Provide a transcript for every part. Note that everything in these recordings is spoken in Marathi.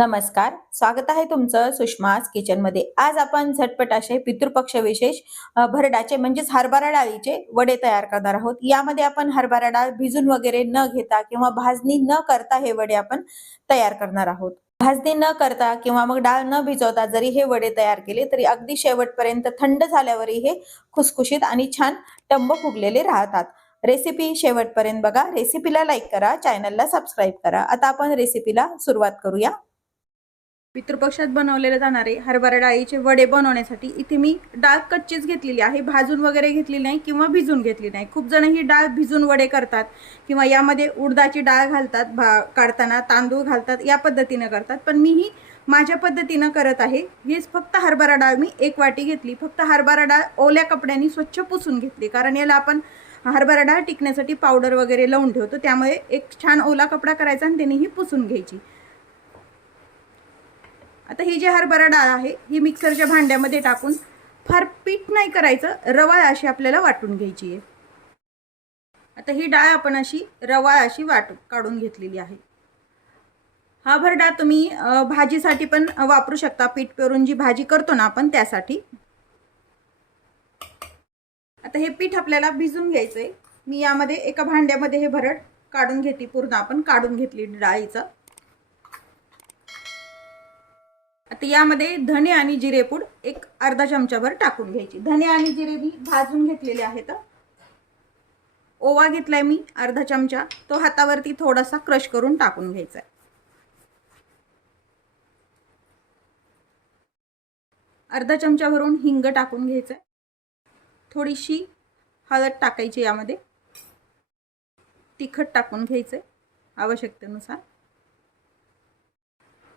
नमस्कार स्वागत आहे तुमचं सुषमास किचनमध्ये. आज आपण झटपट असे पितृपक्ष विशेष भरडाचे म्हणजेच हरभरा डाळीचे वडे तयार करणार आहोत. यामध्ये आपण हरभरा डाळ भिजून वगैरे न घेता किंवा भाजणी न करता हे वडे आपण तयार करणार आहोत. भाजणी न करता किंवा मग डाळ न भिजवता जरी हे वडे तयार केले तरी अगदी शेवटपर्यंत थंड झाल्यावरही हे खुसखुशीत आणि छान टंब फुगलेले राहतात. रेसिपी शेवटपर्यंत बघा. रेसिपीला लाईक करा चॅनलला सबस्क्राईब करा. आता आपण रेसिपीला सुरुवात करूया. पितृपक्षात बनवलेले जाणारे हरभरा डाळीचे वडे बनवण्यासाठी इथे मी डाळ कच्चीच घेतलेली आहे. भाजून वगैरे घेतली नाही किंवा भिजून घेतली नाही. खूप जण ही डाळ भिजून वडे करतात किंवा यामध्ये उडदाची डाळ घालतात भा काढताना तांदूळ घालतात या पद्धतीनं करतात. पण मी ही माझ्या पद्धतीनं करत आहे. हीच फक्त हरभरा डाळ मी एक वाटी घेतली. फक्त हरभरा डाळ ओल्या कपड्यांनी स्वच्छ पुसून घेतली. कारण याला आपण हरभरा डाळ टिकण्यासाठी पावडर वगैरे लावून ठेवतो. त्यामुळे एक छान ओला कपडा करायचा आणि त्यांनी ही पुसून घ्यायची. आता ही जी हरभरा डाळ आहे ही मिक्सरच्या भांड्यामध्ये टाकून फार पीठ नाही करायचं रवाळ अशी आपल्याला वाटून घ्यायची आहे. आता ही डाळ आपण अशी रवाळ अशी वाट काढून घेतलेली आहे. हा भरडा तुम्ही भाजीसाठी पण वापरू शकता. पीठ पेरून जी भाजी करतो ना आपण त्यासाठी. आता हे पीठ आपल्याला भिजून घ्यायचं आहे मी यामध्ये एका भांड्यामध्ये हे भरड काढून घेते. पूर्ण आपण काढून घेतली डाळीचं. आता यामध्ये धने आणि जिरेपूड एक अर्धा चमचाभर टाकून घ्यायची. धने आणि जिरे मी भाजून घेतलेले आहेत. ओवा घेतलाय मी अर्धा चमचा. तो हातावरती थोडासा क्रश करून टाकून घ्यायचा आहे अर्धा चमचा भरून हिंग टाकून घ्यायचं आहे थोडीशी हळद टाकायची यामध्ये. तिखट टाकून घ्यायचं आहे आवश्यकतेनुसार.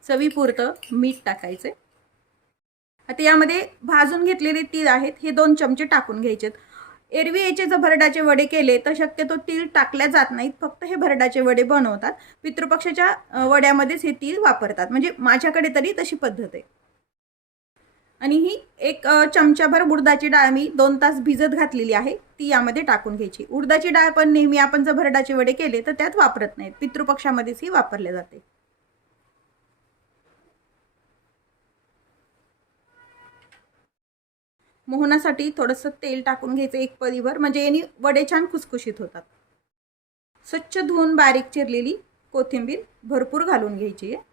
चवीपुरतं मीठ टाकायचे. आता यामध्ये भाजून घेतलेले तीळ आहेत हे दोन चमचे टाकून घ्यायचेत. एरवी याचे जर भरडाचे वडे केले तर शक्यतो तीळ टाकल्या जात नाहीत फक्त हे भरडाचे वडे बनवतात. पितृपक्षाच्या वड्यामध्येच हे तीळ वापरतात. म्हणजे माझ्याकडे तरी तशी पद्धत आहे. आणि ही एक चमच्याभर चमचाभर उडदाची डाळ मी दोन तास भिजत घातलेली आहे. ती यामध्ये टाकून घ्यायची. उडदाची डाळ पण नेहमी आपण जर भरडाचे वडे केले तर त्यात वापरत नाहीत. पितृपक्षामध्येच ही वापरले जाते. मोहनासाठी थोडंसं तेल टाकून घ्यायचं एक पळीभर म्हणजे यांनी वडे छान खुसखुशीत होतात. स्वच्छ धुवून बारीक चिरलेली कोथिंबीर भरपूर घालून घ्यायची आहे.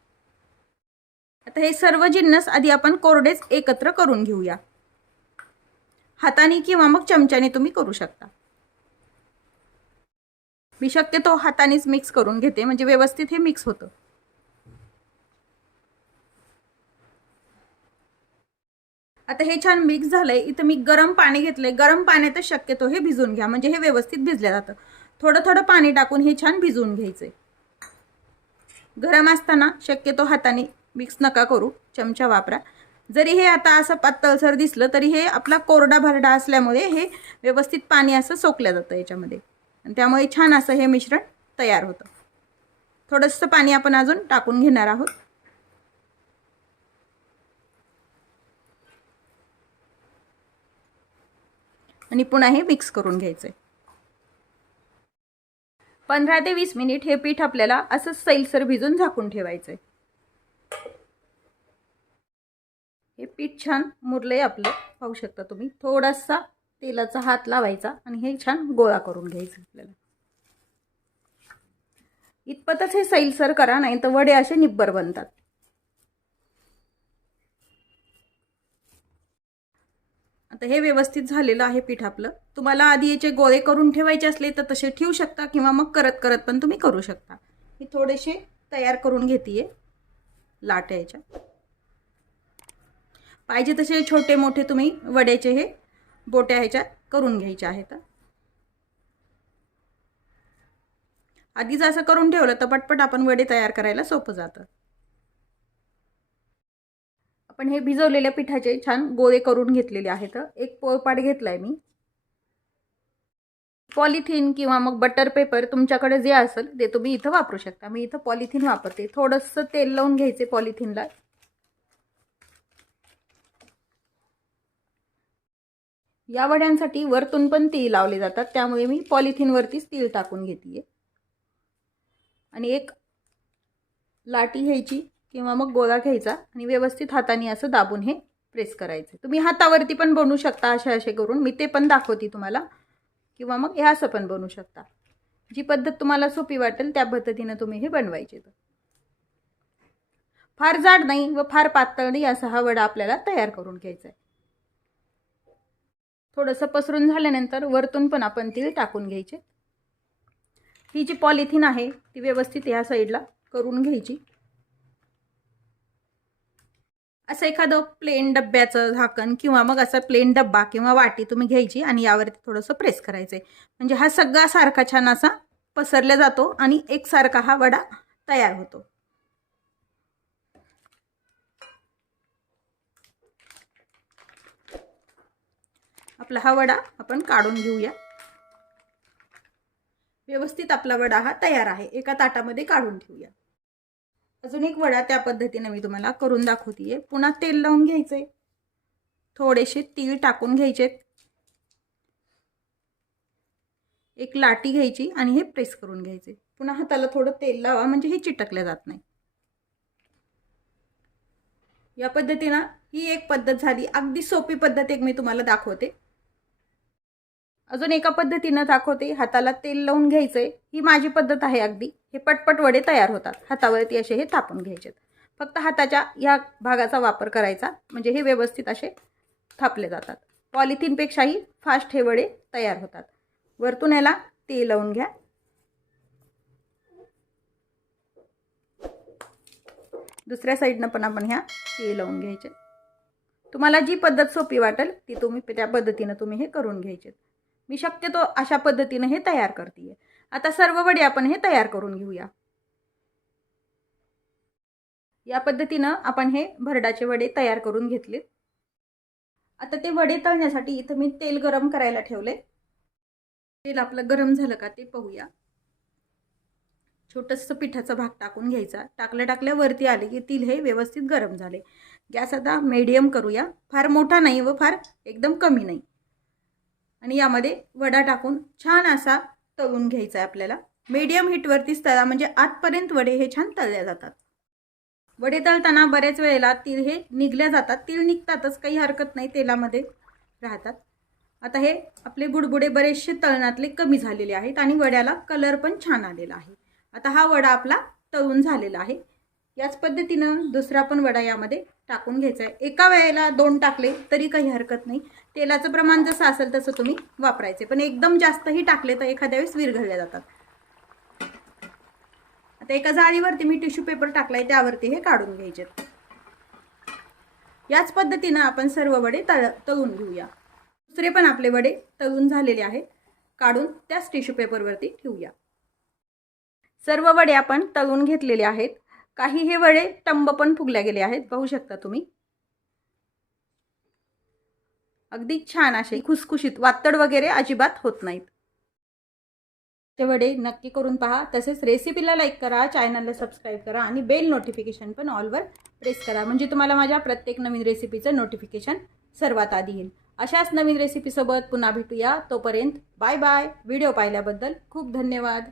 आता हे सर्व जिन्नस आधी आपण कोरडेच एकत्र करून घेऊया. हाताने किंवा मग चमच्याने तुम्ही करू शकता. मी शक्यतो हातानेच मिक्स करून घेते. म्हणजे व्यवस्थित हे मिक्स होतं. आता हे छान मिक्स झालंय. इथं मी गरम पाणी घेतलंय. गरम पाण्यातच शक्यतो हे भिजवून घ्या. म्हणजे हे व्यवस्थित भिजलं जातं. थोडं थोडं पाणी टाकून हे छान भिजवून घ्यायचंय. गरम असताना शक्यतो हाताने मिक्स नका करू. चमचा वापरा. जरी हे आता असं पातळसर दिसलं तरी हे आपला कोरडा भरडा असल्यामुळे हे व्यवस्थित पाणी असं सोकलं जातं याच्यामध्ये. आणि त्यामुळे छान असं हे मिश्रण तयार होतं. थोडंसं पाणी आपण अजून टाकून घेणार आहोत. आणि पुन्हा हे मिक्स करून घ्यायचं. आहे पंधरा ते वीस मिनिट हे पीठ आपल्याला असं सैलसर भिजून झाकून ठेवायचं आहे हे पीठ छान मुरलंय आपलं पाहू शकता तुम्ही. थोडासा तेलाचा हात लावायचा आणि हे छान गोळा करून घ्यायचं आपल्याला. इतपतच हे सैलसर करा नाही तर वडे असे निब्बर बनतात. आता हे व्यवस्थित झालेलं आहे पीठ आपलं. तुम्हाला आधी याचे गोळे करून ठेवायचे असले तर तसे ठेवू शकता किंवा मग करत करत पण तुम्ही करू शकता. मी थोडेसे तयार करून घेते लाट याच्या पाहिजे तसे छोटे मोठे तुम्ही वड्याचे हे बोट्या ह्याच्यात करून घ्यायचे आहेत. आधीच असं करून ठेवलं तर पटपट आपण वडे तयार करायला सोपं जातं. आपण हे भिजवलेल्या पिठाचे छान गोळे करून घेतलेले आहेत. एक पोळपाट घेतलाय मी. पॉलिथिन किंवा मग बटर पेपर तुमच्याकडे जे असेल ते तुम्ही इथं वापरू शकता. मी इथं पॉलिथिन वापरते. थोडंसं तेल लावून घ्यायचे पॉलिथिनला. या वड्यांसाठी वरतून पण तीळ लावले जातात. त्यामुळे मी पॉलिथिनवरतीच तीळ टाकून घेते आणि एक लाटी घ्यायची. किंवा मग गोळा घ्यायचा आणि व्यवस्थित हाताने असं दाबून हे प्रेस करायचं. तुम्ही हातावरती पण बनवू शकता असे असे करून. मी ते पण दाखवते तुम्हाला. किंवा मग हे असं पण बनवू शकता. जी पद्धत तुम्हाला सोपी वाटेल त्या पद्धतीनं तुम्ही हे बनवायचे. फार जाड नाही व फार पातळ नाही असा हा वडा आपल्याला तयार करून घ्यायचा आहे. थोडंसं पसरून झाल्यानंतर वरतून पण आपण तीळ टाकून घ्यायचे. ही जी पॉलिथिन आहे ती व्यवस्थित ह्या साईडला करून घ्यायची. असं एखादं प्लेन डब्याचं झाकण किंवा मग असं प्लेन डब्बा किंवा वाटी तुम्ही घ्यायची आणि यावरती थोडंसं प्रेस करायचं आहे म्हणजे हा सगळा सारखा छान असा पसरला जातो आणि एकसारखा हा वडा तयार होतो. आपला हा वडा आपण काढून घेऊया. व्यवस्थित आपला वडा हा तयार आहे. एका ताटामध्ये काढून ठेवूया. अजून एक वडा त्या पद्धतीने मी तुम्हाला करून दाखवतीये. पुन्हा तेल लावून घ्यायचे थोडेसे तीळ टाकून घ्यायचे. एक लाटी घ्यायची आणि हे प्रेस करून घ्यायचे. पुन्हा हाताला थोडं तेल लावा म्हणजे हे चिटकले जात नाही. या पद्धतीनं ही एक पद्धत झाली. अगदी सोपी पद्धत एक मी तुम्हाला दाखवते. अजून एका पद्धतीनं दाखवते. हाताला तेल लावून घ्यायचंय. ही माझी पद्धत आहे अगदी. हे पटपट वडे तयार होतात. हातावरती असे हे थापून घ्यायचे फक्त हाताच्या या भागाचा वापर करायचा. म्हणजे हे व्यवस्थित असे थापले जातात. पॉलिथिनपेक्षाही फास्ट हे वडे तयार होतात. वरतून याला तेल लावून घ्या. दुसऱ्या साईडनं पण आपण ह्या तेल लावून घ्यायचे. तुम्हाला जी पद्धत सोपी वाटेल ती तुम्ही त्या पद्धतीनं तुम्ही हे करून घ्यायचे मी शक्यतो अशा पद्धतीनं हे तयार करते आता सर्व वडे आपण हे तयार करून घेऊया. या पद्धतीनं आपण हे भरडाचे वडे तयार करून घेतले. आता ते वडे तळण्यासाठी इथं मी तेल गरम करायला ठेवले तेल आपलं गरम झालं का ते पाहूया. छोटंसं पिठाचा भाग टाकून घ्यायचा. टाकल्या टाकल्या वरती आले की तेल हे व्यवस्थित गरम झाले. गॅस आता मीडियम करूया. फार मोठा नाही व फार एकदम कमी नाही. आणि यामध्ये वडा टाकून छान असा तळून घ्यायचं आहे आपल्याला मीडियम हीटवरतीच तळा म्हणजे आतपर्यंत वडे हे छान तळल्या जातात. वडे तळताना बऱ्याच वेळेला तीळ हे निघल्या जातात. तीळ निघतातच काही हरकत नाही तेलामध्ये राहतात. आता हे आपले बुडबुडे बरेचसे तळणातले कमी झालेले आहेत आणि वड्याला कलर पण छान आलेला आहे. आता हा वडा आपला तळून झालेला आहे. याच पद्धतीनं दुसरा पण वडा यामध्ये टाकून घ्यायचा आहे एका वेळेला दोन टाकले तरी काही हरकत नाही. तेलाचं प्रमाण जसं असेल तसं तुम्ही वापरायचे. पण एकदम जास्तही टाकले तर एखाद्या वेळेस विरघळल्या जातात. आता एका जाळीवरती मी टिश्यू पेपर टाकलाय त्यावरती हे काढून घ्यायचे. याच पद्धतीनं आपण सर्व वडे तळ तळून घेऊया. दुसरे पण आपले वडे तळून झालेले आहेत. काढून त्याच टिश्यू पेपरवरती ठेवूया. सर्व वडे आपण तळून घेतलेले आहेत. काही हे वडे टंब पण फुगल्या गेले आहेत पाहू शकता तुम्ही. अगदी छान असे खुसखुशीत वातड वगैरे अजिबात होत नाहीत. ते वडे नक्की करून पहा. तसेच रेसिपीला लाईक करा चॅनलला सबस्क्राईब करा आणि बेल नोटिफिकेशन पण ऑलवर प्रेस करा. म्हणजे तुम्हाला माझ्या प्रत्येक नवीन रेसिपीचं नोटिफिकेशन सर्वात आधी येईल. अशाच नवीन रेसिपीसोबत पुन्हा भेटूया. तोपर्यंत बाय बाय व्हिडिओ पाहिल्याबद्दल खूप धन्यवाद.